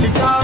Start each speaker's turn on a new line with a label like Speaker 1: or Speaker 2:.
Speaker 1: the Chop.